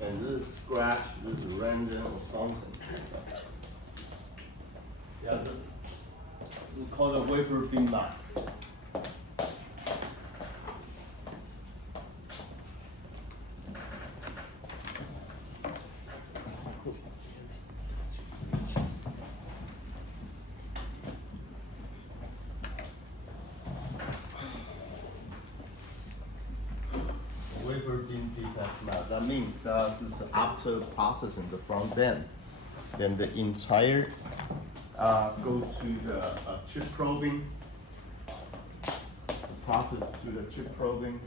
And this is scratch, this is random or something. Yeah, we call it wafer bin map. Wafer bin defect map. That means this is after processing the front end, then the entire go to the chip probing, process to the chip probing.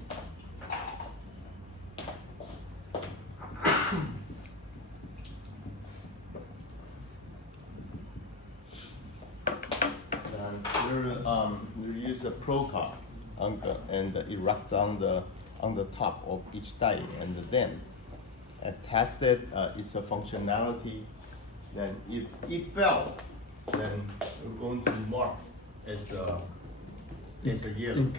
And you use a probe card and erect on the top of each die, and then test it, its functionality. Then if it failed, then we're going to mark it's a yellow. Ink.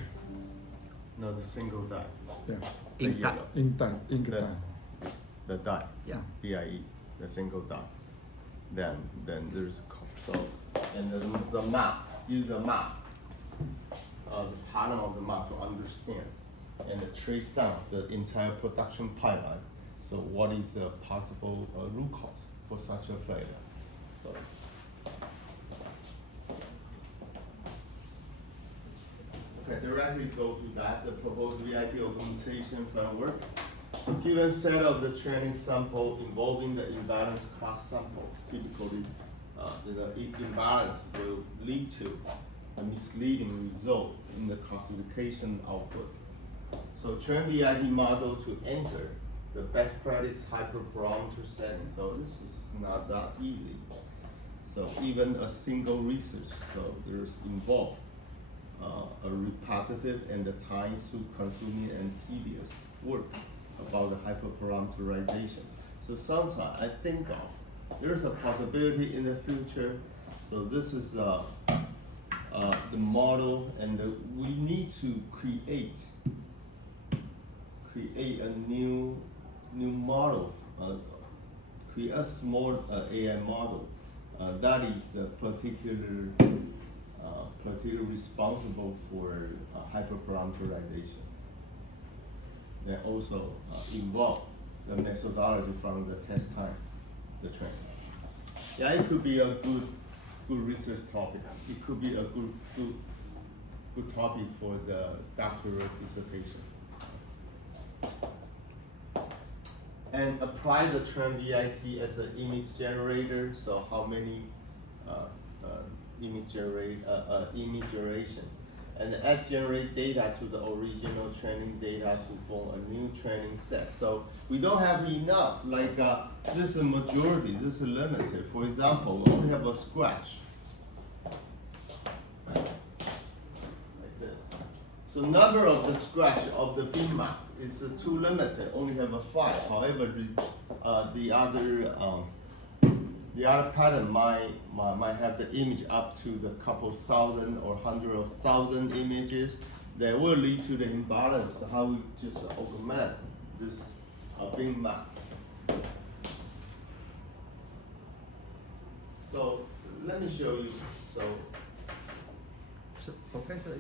No, the single die. Yeah. The Ink die. yellow. Ink die. Ink The- die. The die. Yeah. DIE, the single die. Then there's so and the map. Use the map, the pattern of the map to understand and trace down the entire production pipeline. So what is the possible root cause for such a failure? So. Okay, directly go to that, the proposed VIP augmentation framework. So given set of the training sample involving the imbalance class sample, typically the imbalance will lead to a misleading result in the classification output. So train the IP model to enter the best practice hyperparameter setting. So this is not that easy. So even a single research, so there's involved a repetitive and the time-consuming and tedious work about the hyperparameterization. So sometimes I think of there's a possibility in the future. So this is the model, and we need to create a new model, create a small AI model that is particularly responsible for hyperparameterization. And also involve the methodology from the test time, the training. Yeah, it could be a good research topic. It could be a good topic for the doctoral dissertation. And apply the term VIT as an image generator. So how many image generation, and add generate data to the original training data to form a new training set. So we don't have enough, like this is a majority, this is limited. For example, we only have a scratch, like this. So number of the scratch of the bin map is too limited, only have a 5. However, the other pattern might have the image up to the couple thousand or hundred of thousand images that will lead to the imbalance. How we just augment this bin map. So let me show you. So Professor,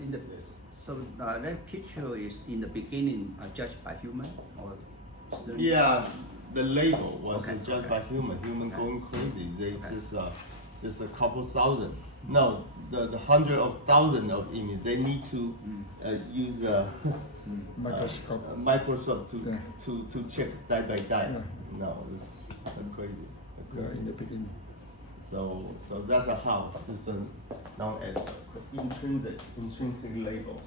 that picture is in the beginning judged by human or student? yeah, the label was Okay, judged okay. by human. Human Okay. going crazy. They Okay. just a couple thousand. No, the hundred of thousand of images. They need to use Microscope. Microsoft Yeah. to check die by die. Yeah. No, it's crazy. Yeah, in the beginning. So that's a how. It's known as intrinsic label.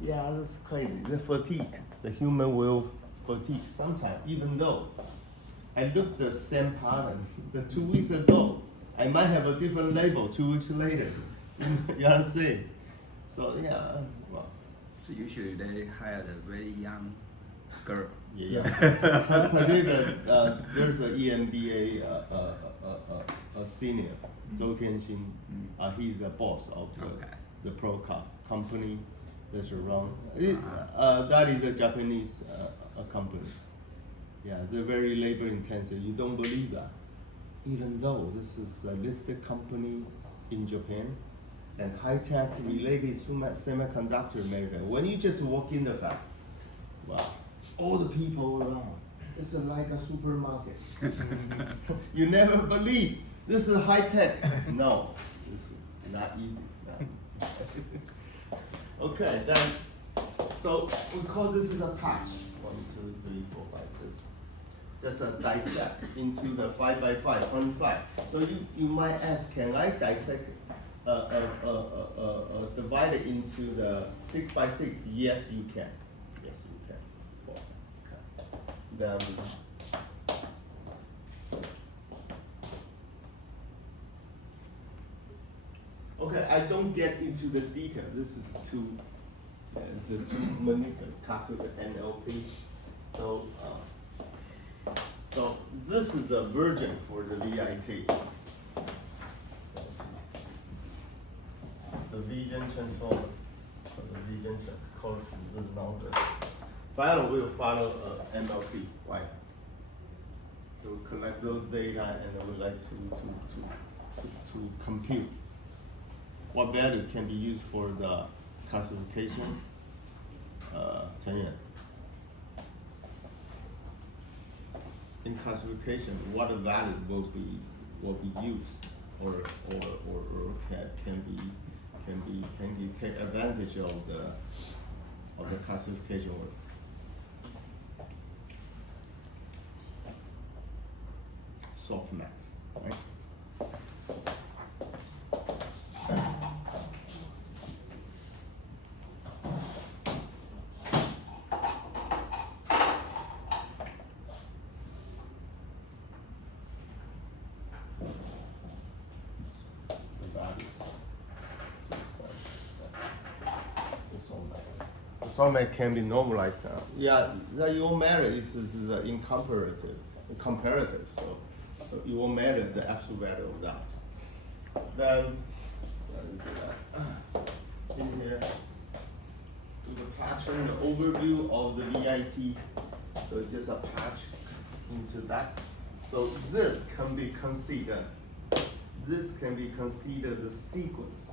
Yeah, that's crazy. The fatigue. The human will fatigue sometimes, even though I looked the same pattern the 2 weeks ago. I might have a different label 2 weeks later. You know what I'm saying? So yeah, well, So usually they hire a very young girl. yeah. Particularly, there's an EMBA a senior, Zhou Tianxin. He's the boss of Okay. the Procar company that's around. That is a Japanese company. Yeah, they're very labor intensive. You don't believe that. Even though this is a listed company in Japan and high tech related to semiconductor manufacturing. When you just walk in the fab, wow, all the people around, it's like a supermarket. You never believe this is high tech. No, this is not easy. No. Okay, then, so we call this is a patch. 1, 2, 3, 4, 5, 6. Just a dissect into the 5 by 5, 25. So you might ask, can I dissect divide it into the 6 by 6? Yes, you can. Yes, you can. Well, okay. Then okay, I don't get into the detail. This is too manipulative, classical NLP. So this is the version for the VIT. The vision transformer. So the vision transformer is now the finally we'll follow NLP. Why? To collect those data and we like to compute what value can be used for the classification. 成员 in classification, what value will be used or can be take advantage of the classification work. Softmax, right? Softmax can be normalized. Yeah, the you won't matter is in comparative. So you won't matter the absolute value of that. Then in here, to the pattern, the overview of the VIT. So just a patch into that. So this can be considered. This can be considered the sequence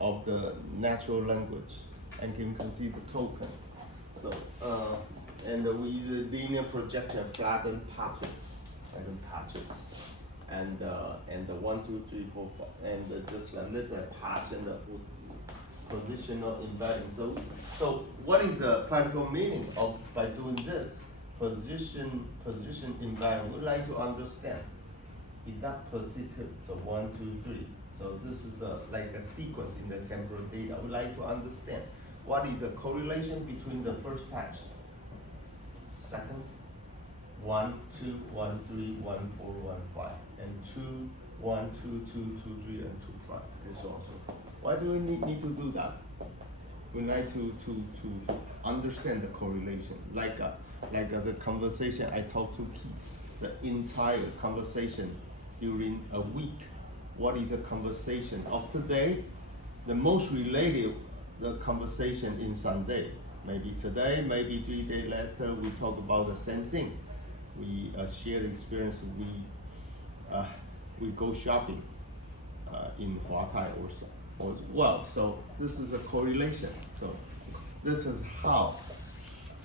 of the natural language and can consider token. So and we use linear projection flattened patches, and the 1, 2, 3, 4, 5, and just a little patch and the positional embedding. So what is the practical meaning of by doing this position embedding? We'd like to understand in that particular, so 1, 2, 3. So this is like a sequence in the temporal data. We'd like to understand what is the correlation between the first patch, second, 1, 2, 1, 3, 1, 4, 1, 5, and 2, 1, 2, 2, 2, 3, and 2, 5, and so on and so forth. Why do we need to do that? We like to understand the correlation, like the conversation I talked to Keith, the entire conversation during a week. What is the conversation of today? The most related the conversation in Sunday. Maybe today, maybe 3 days later, we talk about the same thing. We share experience. We go shopping in Huatai or so. Well, so this is a correlation. So this is how,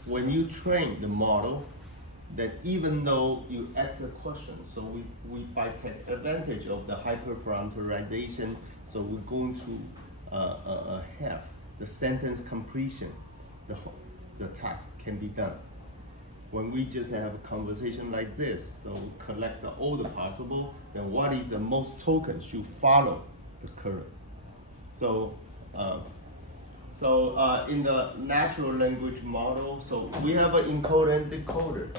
when you train the model, that even though you ask a question, so we by take advantage of the hyperparameterization, so we're going to have the sentence completion, the task can be done. When we just have a conversation like this, so we collect all the possible, then what is the most token should follow the current. So in the natural language model, so we have an encoder and decoder.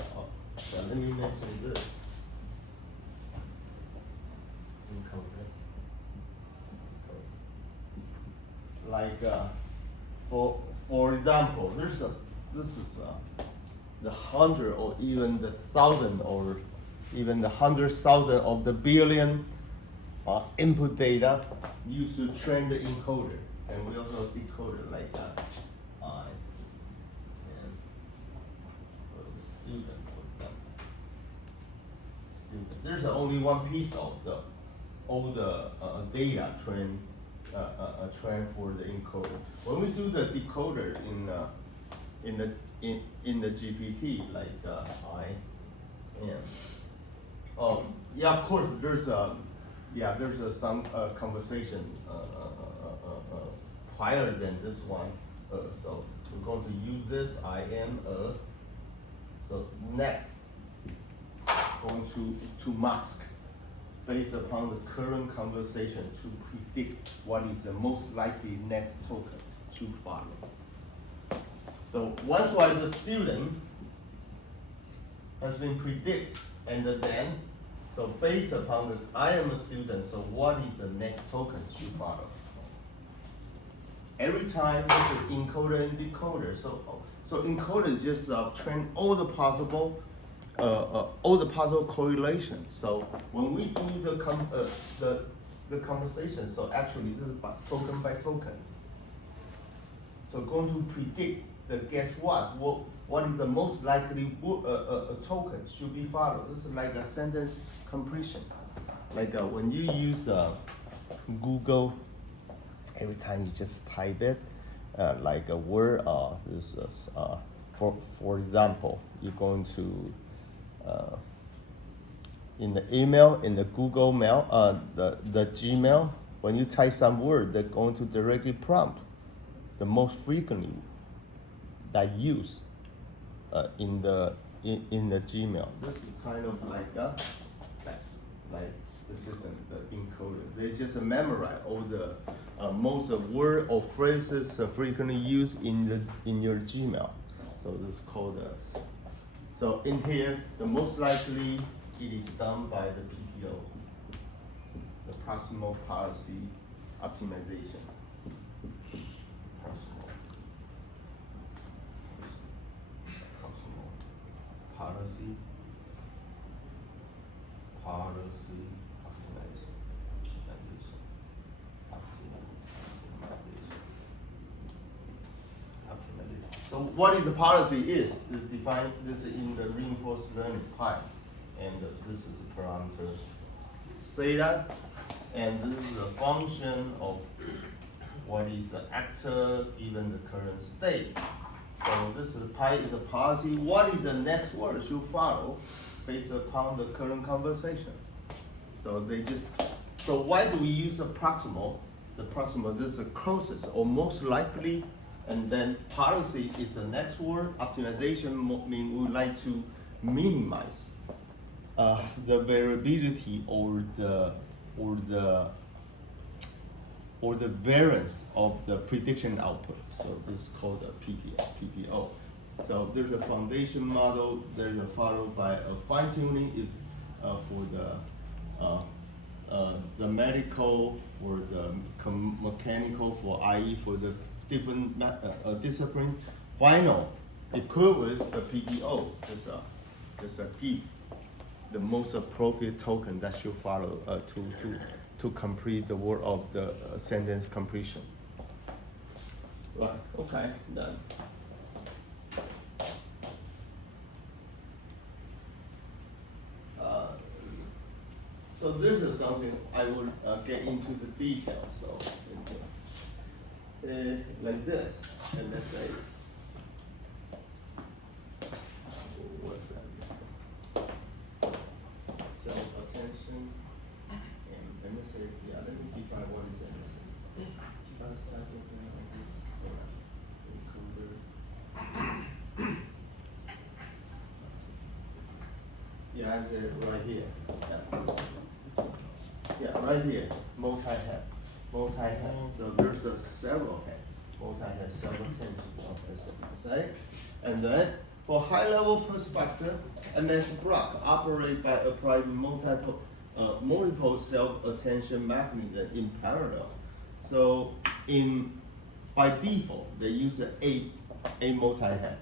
So let me mention this. Encoder. Like for example, this is the 100 or even the 1,000 or even the 100,000 of the billion input data used to train the encoder, and we also decoder like that. there's only one piece of the all the data train for the encoder. When we do the decoder in the GPT, like I am. Yeah, of course, there's some conversation higher than this one. So we're going to use this. I am a. So next, going to mask based upon the current conversation to predict what is the most likely next token to follow. So once the student has been predicted, and then, so based upon the I am a student, so what is the next token to follow? Every time there's an encoder and decoder, so encoder just train all the possible correlations. So when we do the conversation, so actually this is token by token. So going to predict the guess what is the most likely token should be followed. This is like a sentence completion. Like when you use Google, every time you just type it, like a word, for example, you're going to in the email, in the Google Mail, the Gmail, when you type some word, they're going to directly prompt the most frequently that use in the Gmail. This is kind of like the system, the encoder. They just memorize all the most word or phrases frequently used in your Gmail. So this is called so in here, the most likely it is done by the PPO, the proximal policy optimization. Proximal policy optimization. So what is the policy is defined this in the reinforced learning part, and this is a parameter theta, and this is a function of what is the actor given the current state. So this is pi is a policy. What is the next word should follow based upon the current conversation? So so why do we use the proximal? The proximal, this is the closest or most likely, and then policy is the next word. Optimization means we would like to minimize the variability or the variance of the prediction output. So this is called a PPO. So there's a foundation model, there's a followed by a fine tuning for the medical, for the mechanical, for IE, for the different discipline. Final equivalence the PPO, just give the most appropriate token that should follow to complete the word of the sentence completion. Right, okay, done. So this is something I will get into the details. So like this, and let's say, what's that? Self-attention, and let me say, yeah, let me define what is it. Yeah, I did right here. Yeah, right here, multi-head. So there's a several head, multi-head, self-attention, okay? And then for high-level perspective, MS block operate by applying multiple self-attention mechanism in parallel. So by default, they use a multi-head.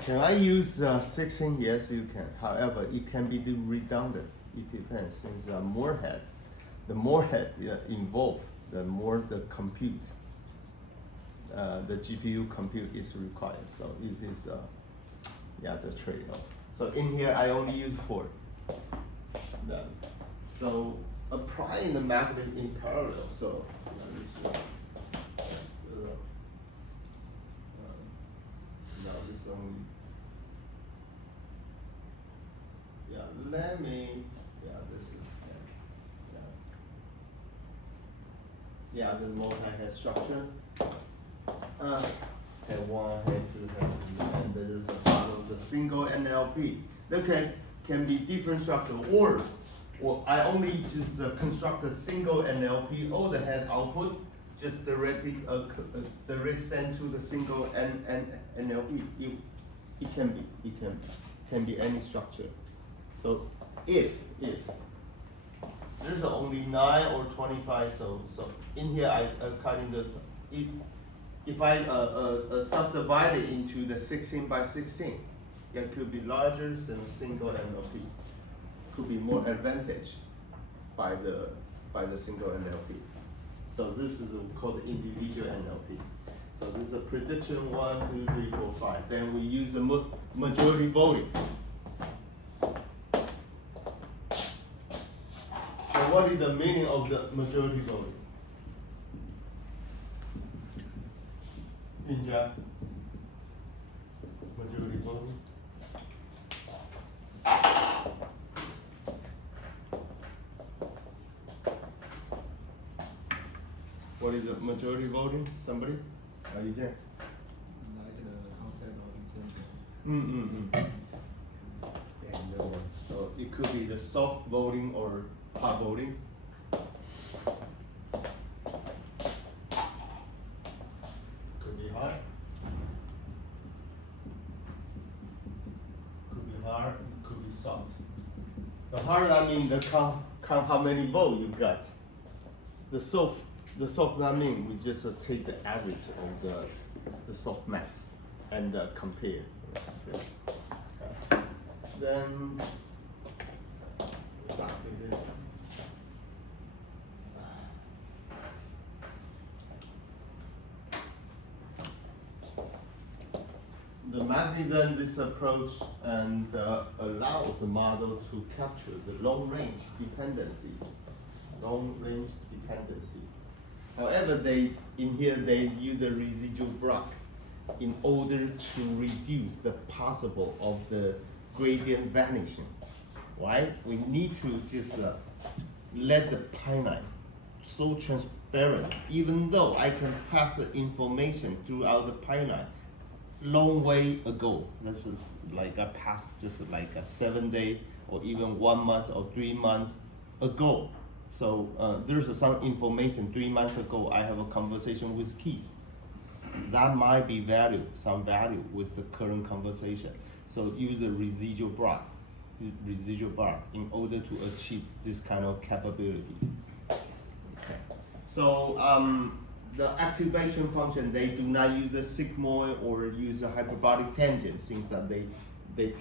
Can I use 16? Yes, you can. However, it can be redundant. It depends. Since the more head involved, the more the compute, the GPU compute is required. So it is, the trade-off. So in here, I only use 4. Then, so applying the magnet in parallel. So let me show. No, this only. Yeah, let me. Yeah, this is. Yeah, the multi-head structure. Head 1, head 2, head 3, and there is a follow the single NLP. Okay, can be different structure, or I only just construct a single NLP. All the head output just directly direct send to the single NLP. It can be any structure. So if there's only 9 or 25, so in here I cut in the if I subdivide it into the 16 by 16, it could be larger than a single NLP. Could be more advantage by the single NLP. So this is called individual NLP. So this is a prediction 1, 2, 3, 4, 5. Then we use the majority voting. So what is the meaning of the majority voting? Inja, majority voting. What is the majority voting? Somebody? Are you there? Like the concept of incentive. And so it could be the soft voting or hard voting. Could be hard. Could be hard. Could be soft. The hard, I mean the count how many votes you got. The soft, I mean we just take the average of the soft max and compare. Then back to this. The mechanism this approach and allows the model to capture the long range dependency. However, in here they use the residual block in order to reduce the possible of the gradient vanishing. Why? We need to just let the pipeline so transparent, even though I can pass the information throughout the pipeline. Long way ago, this is like I passed just like a 7 day or even 1 month or 3 months ago. So there's some information 3 months ago. I have a conversation with Keith. That might be some value with the current conversation. So use a residual block in order to achieve this kind of capability. Okay. So the activation function, they do not use the sigmoid or use a hyperbolic tangent, since that they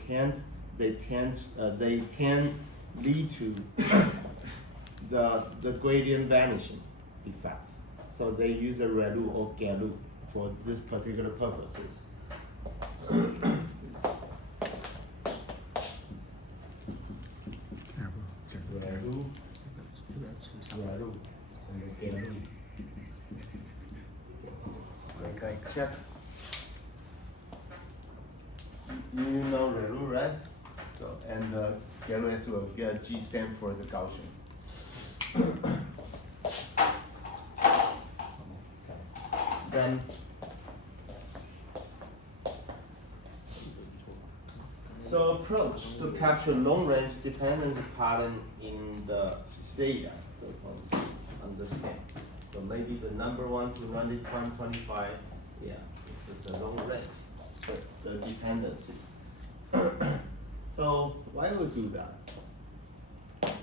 tend lead to the gradient vanishing effect. So they use a ReLU or GALU for this particular purposes. ReLU and GALU. Okay, check. You know ReLU, right? So and GALU as well. G stand for the Gaussian. Then so approach to capture long range dependency pattern in the data. So once you understand. So maybe the number 1 to 25, yeah, this is a long range, but the dependency. So why we do that?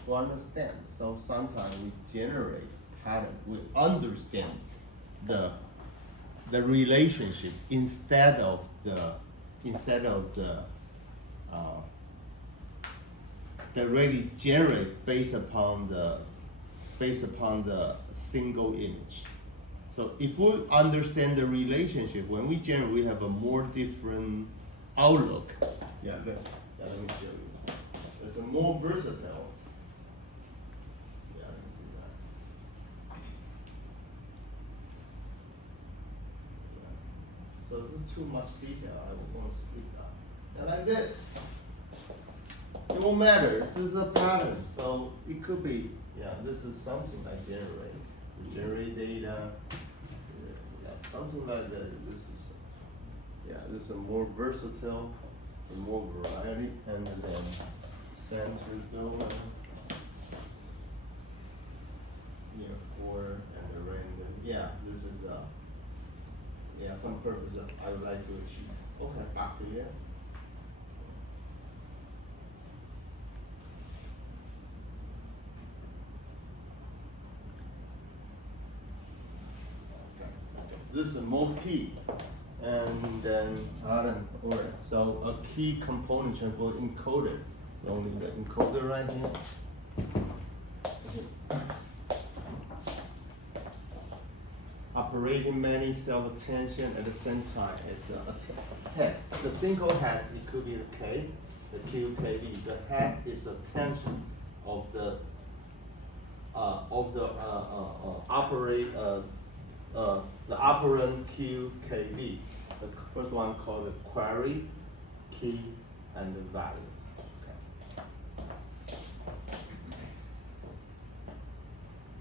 We understand. So sometimes we generate pattern. We understand the relationship instead of the directly generate based upon the single image. So if we understand the relationship, when we generate, we have a more different outlook. Let me show you. It's a more versatile. Yeah, let me see that. Yeah. So this is too much detail. I would want to skip that. And like this. It won't matter. This is a pattern. So it could be, this is something I generate. We generate data. Something like that. This is a more versatile, and more variety, and then sensor domain. For and the random. This is some purpose that I would like to achieve. Okay, back to you. This is a mode key, and then order. So a key component transfer encoded. Only the encoder right here. Okay. Operating many self-attention at the same time is a head. The single head, it could be the K, the QKD. The head is attention of the the operand QKD. The first one called the query, key, and the value.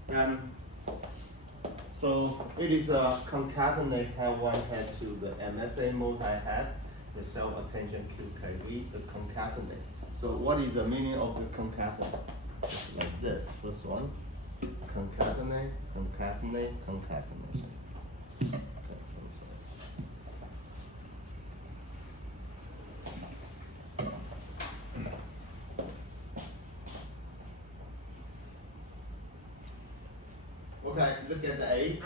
Okay. So it is a concatenate head one head to the MSA multi-head, the self-attention QKD, the concatenate. So what is the meaning of the concatenate? It's like this. First one, concatenate, concatenate, concatenation. Okay, look at the A.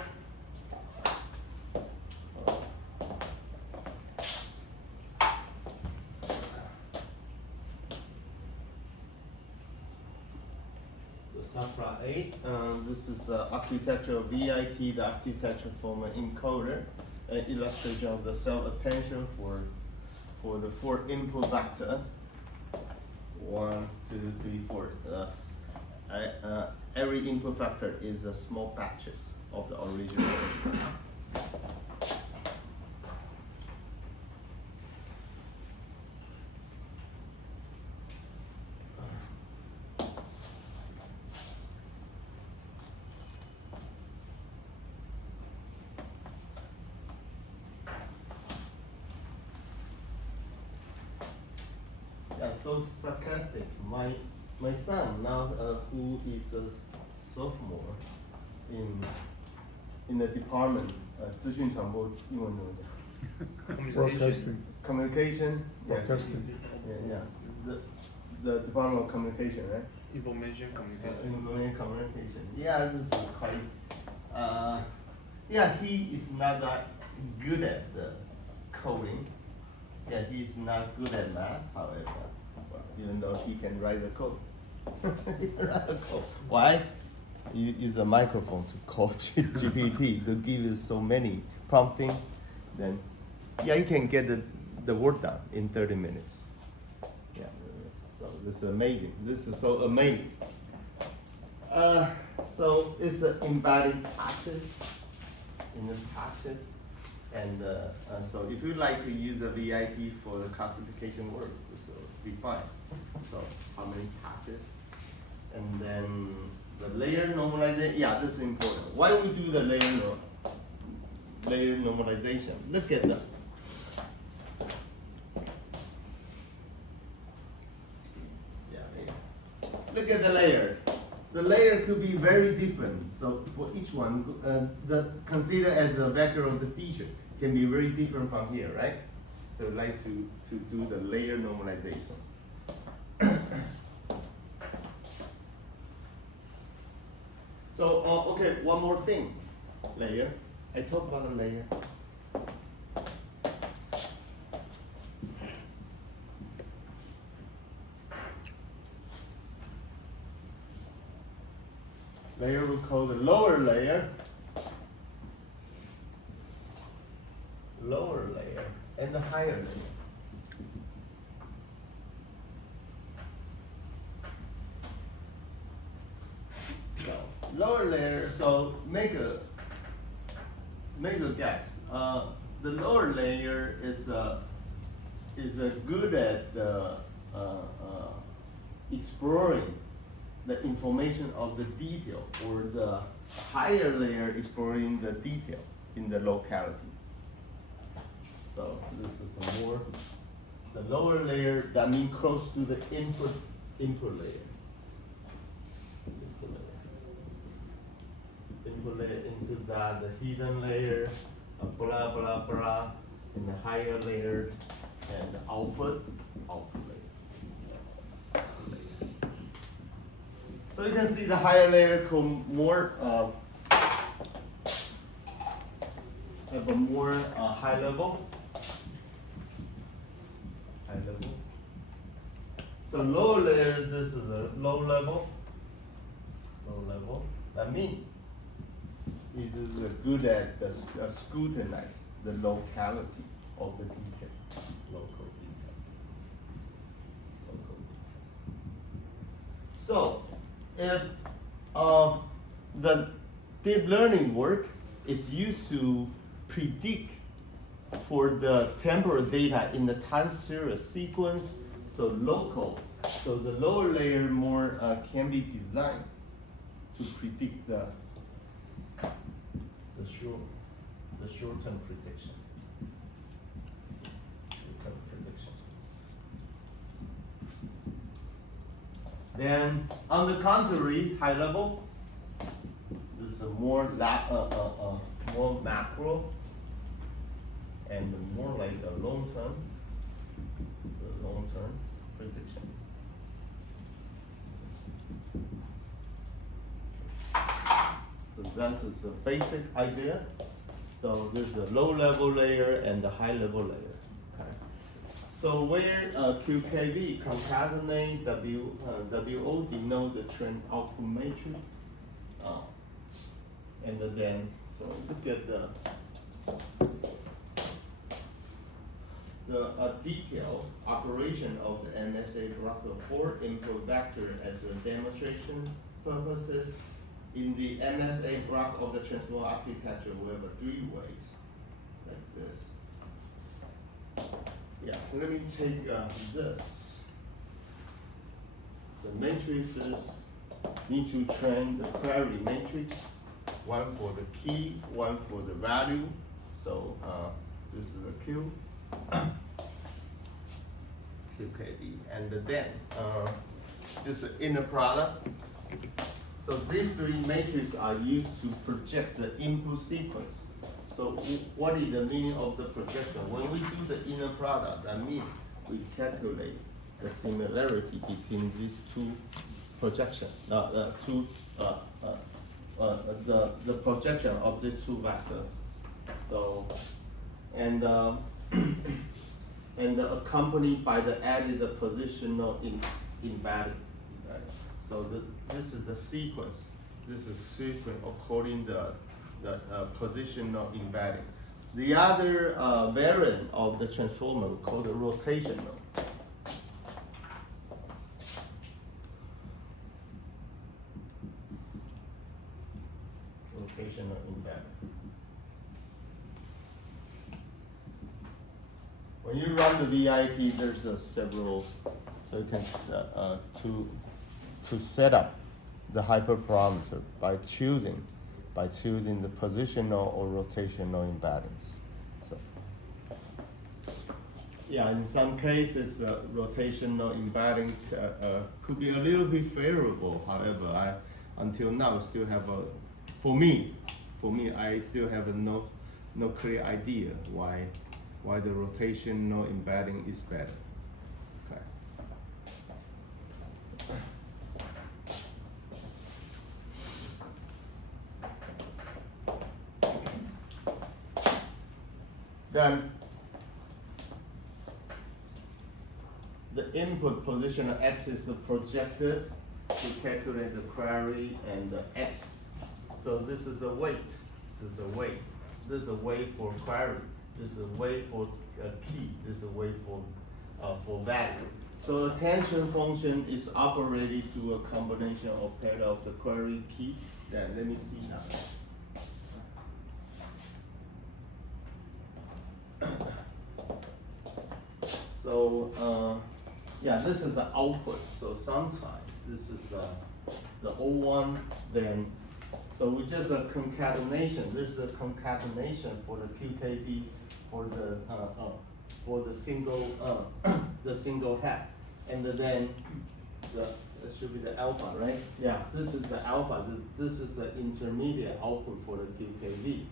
The Safra 8, this is the architecture of VIT, the architecture from an encoder, an illustration of the self-attention for the 4 input vector. 1, 2, 3, 4. Every input vector is a small batches of the original. So sarcastic. My son now, who is a sophomore in the department, 资讯传播英文怎么讲 Broadcasting. Communication. Broadcasting. The department of communication, right? Information communication. Information communication. This is quite. He is not that good at the coding. He's not good at math, however, even though he can write the code. Why? You use a microphone to call GPT to give you so many prompting, then you can get the work done in 30 minutes. So this is amazing. This is so amazing. So it's embedding patches in the patches. And so if you like to use the VIT for the classification work, so be fine. So how many patches? And then the layer normalization, this is important. Why we do the layer normalization? Look at that. Look at the layer. The layer could be very different. So for each one, consider as a vector of the feature can be very different from here, right? So I'd like to do the layer normalization. So okay, one more thing. Layer. I talked about the layer. layer we call the lower layer, and the higher layer. So lower layer, so make a guess. The lower layer is good at exploring the information of the detail, or the higher layer exploring the detail in the locality. So this is a more, the lower layer, that means close to the input layer. Input layer into that, the hidden layer, blah blah blah, in the higher layer, and the output layer. So you can see the higher layer come more have a more high level. So lower layer, this is a low level. That means it is good at the scrutinize the locality of the detail, local detail. So if the deep learning work is used to predict for the temporal data in the time series sequence, so local, so the lower layer more can be designed to predict the short-term prediction. Then, on the contrary, high level, this is a more macro, and more like the long-term prediction. So that is a basic idea. So there's a low-level layer and the high-level layer. Okay. So where QKV concatenate WO denote the trend output matrix, and then so look at the detailed operation of the MSA block of 4 input vector as a demonstration purposes. In the MSA block of the transformer architecture, we have 3 ways, like this. Yeah, let me take this. The matrices need to train the query matrix, one for the key, one for the value. So this is a Q. QKD, and then just an inner product. So these 3 matrices are used to project the input sequence. So what is the meaning of the projection? When we do the inner product, that means we calculate the similarity between these 2 projections, the projection of these 2 vectors. So, and accompanied by the added positional embedding. Right? So this is the sequence. This is sequence according to the positional embedding. The other variant of the transformer we call the rotational. Rotational embedding. When you run the VIT, there's several, so you can to set up the hyperparameter by choosing the positional or rotational imbalance. So yeah, in some cases, rotational embedding could be a little bit favorable. However, until now still have for me, I still have no clear idea why the rotational embedding is better. Okay. Then the input positional axis is projected to calculate the query and the X. So this is the weight, this is a weight, this is a weight for query, this is a weight for key, this is a weight for value. So attention function is operated through a combination of pair of the query key. Then let me see now. So yeah, this is the output. So sometimes this is the old one. Then so we just a concatenation. There's a concatenation for the QKV for the single the single head, and then it should be the alpha, right? Yeah, this is the alpha. This is the intermediate output for the QKV.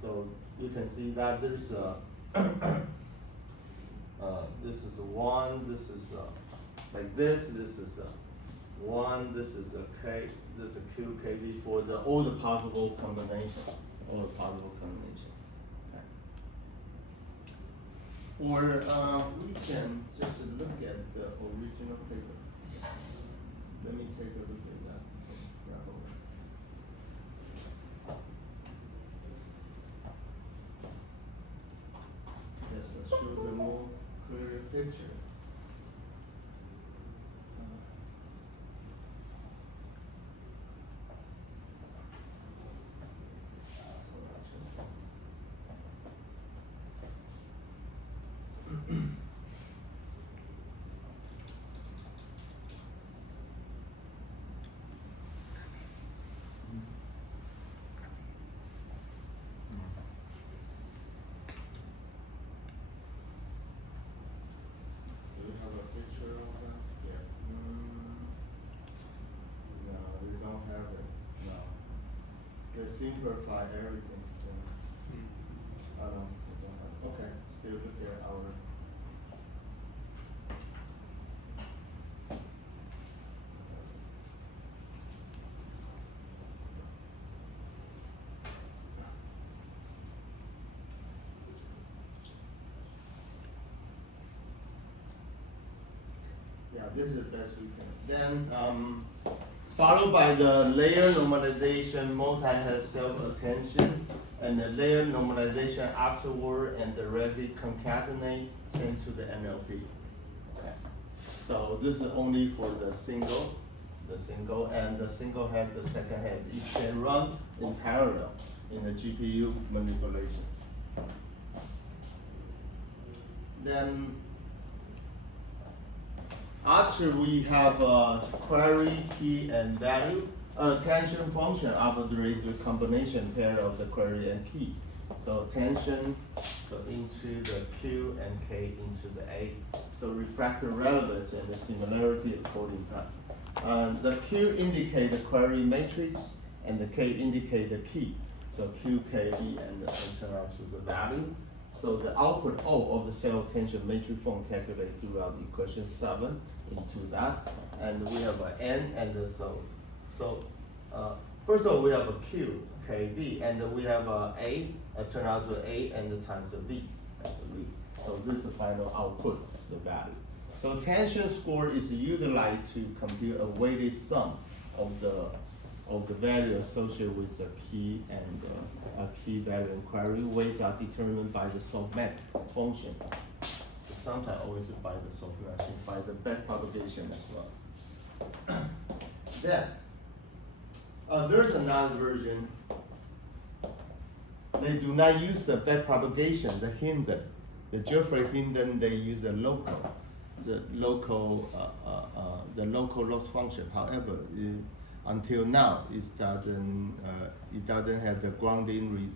So you can see that there's a this is a 1, this is like this is a 1, this is a K, this is a QKV for all the possible combination, Okay. Or we can just look at the original paper. Let me take a look at that. Grab over. Just show the more clear picture. Do you have a picture of that? Yeah. No, we don't have it. No. They simplify everything. Yeah. We don't have. Okay, still look at our. Yeah, this is the best we can. Then, followed by the layer normalization, multi-head self-attention, and the layer normalization afterward, and directly concatenate sent to the NLP. Okay. So this is only for the single, and the single head, the second head. It can run in parallel in the GPU manipulation. Then, after we have query, key, and value, attention function operates the combination pair of the query and key. So attention, so into the Q and K into the A. So refractor relevance and the similarity according to the Q indicate the query matrix, and the K indicate the key. So Q, K, E, and turn out to the value. So the output O of the cell attention matrix form calculated throughout equation 7 into that, and we have an N and so first of all we have a Q, K, V, and we have a A, turn out to A and times a V, So this is the final output, the value. So attention score is utilized to compute a weighted sum of the value associated with the key and a key value inquiry. Weights are determined by the softmax function. Sometimes always by the softmax, by the backpropagation as well. Then there's another version. They do not use the backpropagation, the Hinden. The Geoffrey Hinden, they use the local loss function. However, until now, it doesn't have the grounding,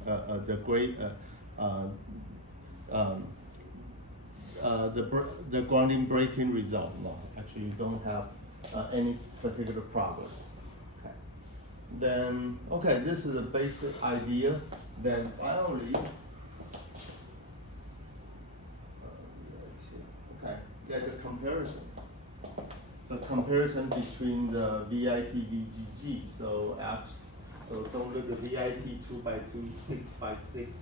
the grounding breaking result. No, actually, you don't have any particular progress. Okay. Then, okay, this is the basic idea. Then finally, okay, get the comparison. So comparison between the VIT, VGG. So don't look at VIT 2x2, 6x6,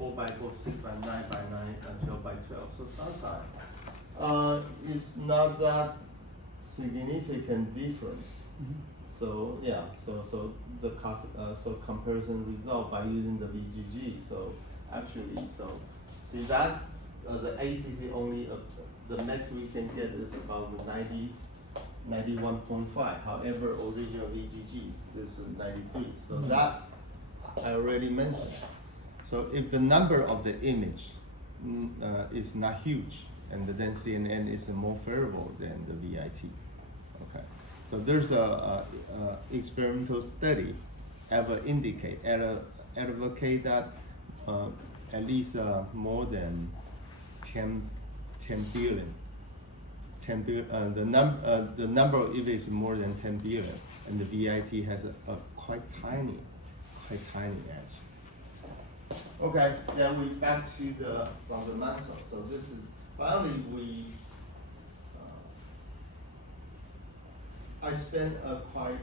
4x4, 6x9, 9x9, and 12x12. So sometimes it's not that significant difference. So yeah, so the cost, so comparison result by using the VGG. So actually, so see that the ACC only the max we can get is about 91.5. However, original VGG is 93. So that I already mentioned. So if the number of the image is not huge, and then CNN is more favorable than the VIT. Okay, so there's a experimental study advocate that at least more than 10 billion. 10 billion, the number of images is more than 10 billion, and the VIT has a quite tiny edge. Okay, then we back to the fundamentals. So this is finally I spent quite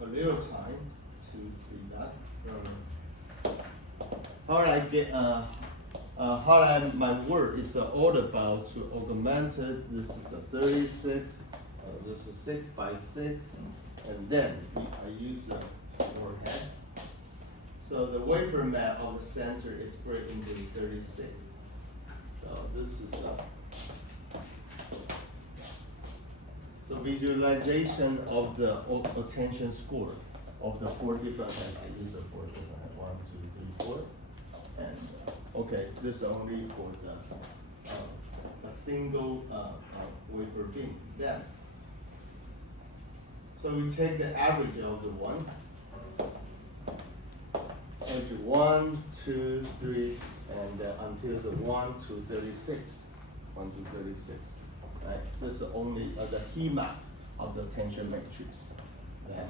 a little time to see that. My work is all about to augment it. This is a 36, this is 6 by 6, and then I use a overhead. So the wafer map of the center is split into 36. So this is so visualization of the attention score of the 4 different heads. I use the 4 different heads, 1, 2, 3, 4. And okay, this is only for the a single wafer beam. Then, so we take the average of the one. Average 1, 2, 3, and until the 1 to 36. 1 to 36. Right? This is only the heat map of the attention matrix. Then,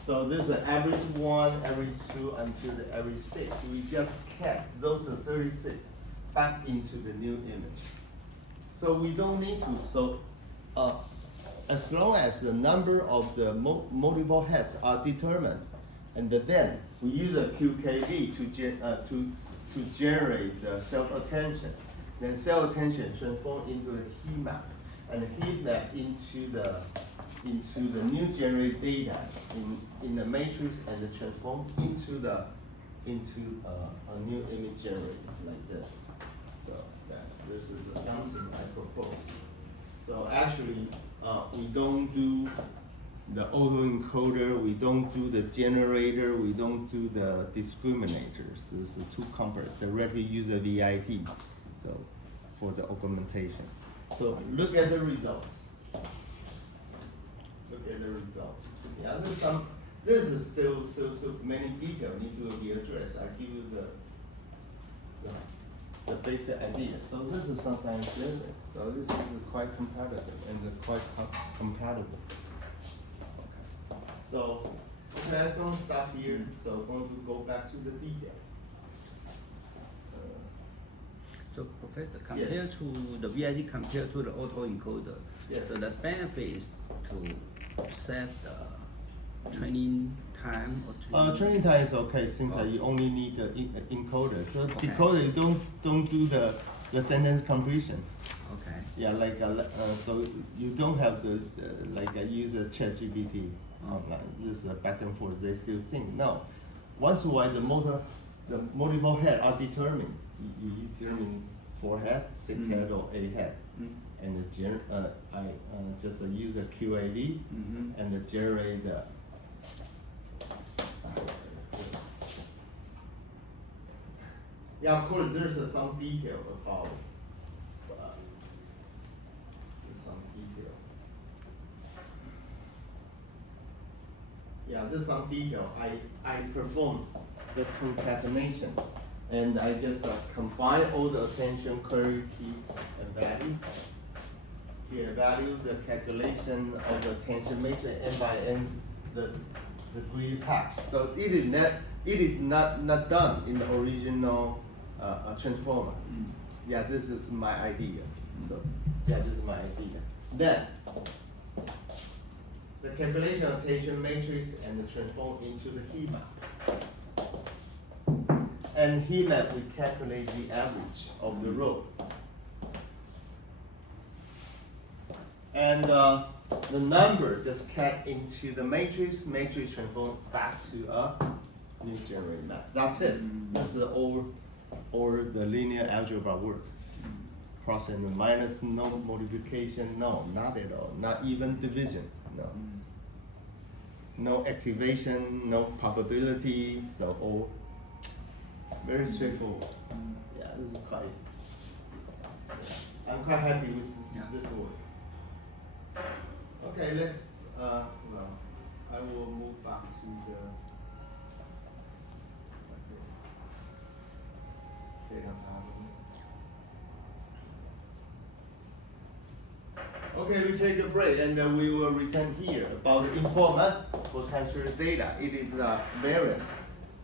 so this is average 1, average 2, until the average 6. We just kept those 36 back into the new image. So we don't need to, so as long as the number of the multiple heads are determined, and then we use a QKD to generate the self-attention. Then self-attention transform into a heat map, and the heat map into the new generated data in the matrix, and the transform into a new image generated like this. So yeah, this is something I propose. So actually, we don't do the autoencoder, we don't do the generator, we don't do the discriminators. This is too complex. Directly use a VIT, so for the augmentation. So look at the results. Look at the results. Yeah, this is still many details need to be addressed. I give you the basic idea. So this is some science physics. So this is quite competitive and quite compatible. Okay. So I'm going to stop here. So I'm going to go back to the detail. So Professor, compared to the VIT compared to the autoencoder, Yes. so the benefit is to set the training time or Training time is okay since you only need the encoder. So decoder you don't do the sentence completion. Okay. Yeah, like so you don't have the like use a ChatGPT online. This back and forth. They still think no. Once why the multiple head are determined. You determine 4 head, 6 head, or 8 head, and I just use a QAD and generate the. Yeah, of course, there's some detail about. There's some detail. Yeah, there's some detail. I perform the concatenation, and I just combine all the attention query key and value. Key and value, the calculation of the attention matrix, and by end the greedy patch. So it is not done in the original transformer. Yeah, this is my idea. So yeah, this is my idea. Then the calculation of attention matrix and the transform into the heat map. and heat map we calculate the average of the row. And the number just cut into the matrix transform back to a new generated map. That's it. That's all the linear algebra work. Plus and minus, no multiplication, no, not at all. Not even division, no. No activation, no probability, so all very straightforward. Yeah, this is quite. I'm quite happy with this work. Okay, let's. Well, I will move back to the. Data problem. Okay, we take a break and then we will return here about the informant potential data. It is a variant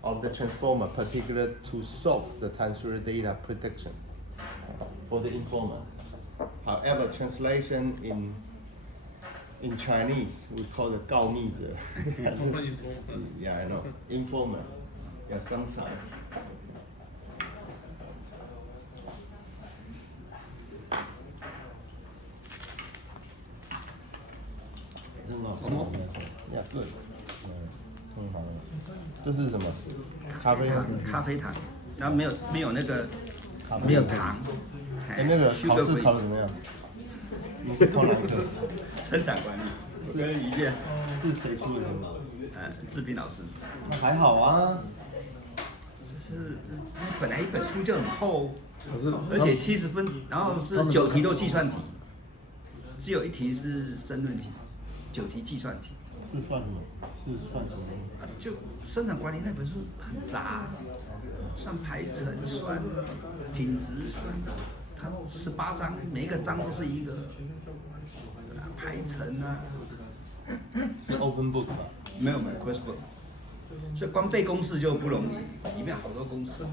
of the transformer particular to solve the tensor data prediction for the informant. However, translation in Chinese we call it 告密者. Yeah, I know. Informant. Yeah, sometimes. Yeah, good. 好了，这是什么？咖啡吗？咖啡糖，然后没有那个没有糖。哎，那个考试考得怎么样？你是考哪一科？生产管理。跟一件是谁出的题目？志斌老师。那还好啊。是本来一本书就很厚，可是而且70分，然后是9题都计算题，只有1题是申论题，9题计算题。是算什么？是算什么？就生产管理那本书很杂，算排程，算品质，算它18章，每一个章都是一个排程啊。是 open book 吧？没有 closed book，所以光背公式就不容易，里面好多公式。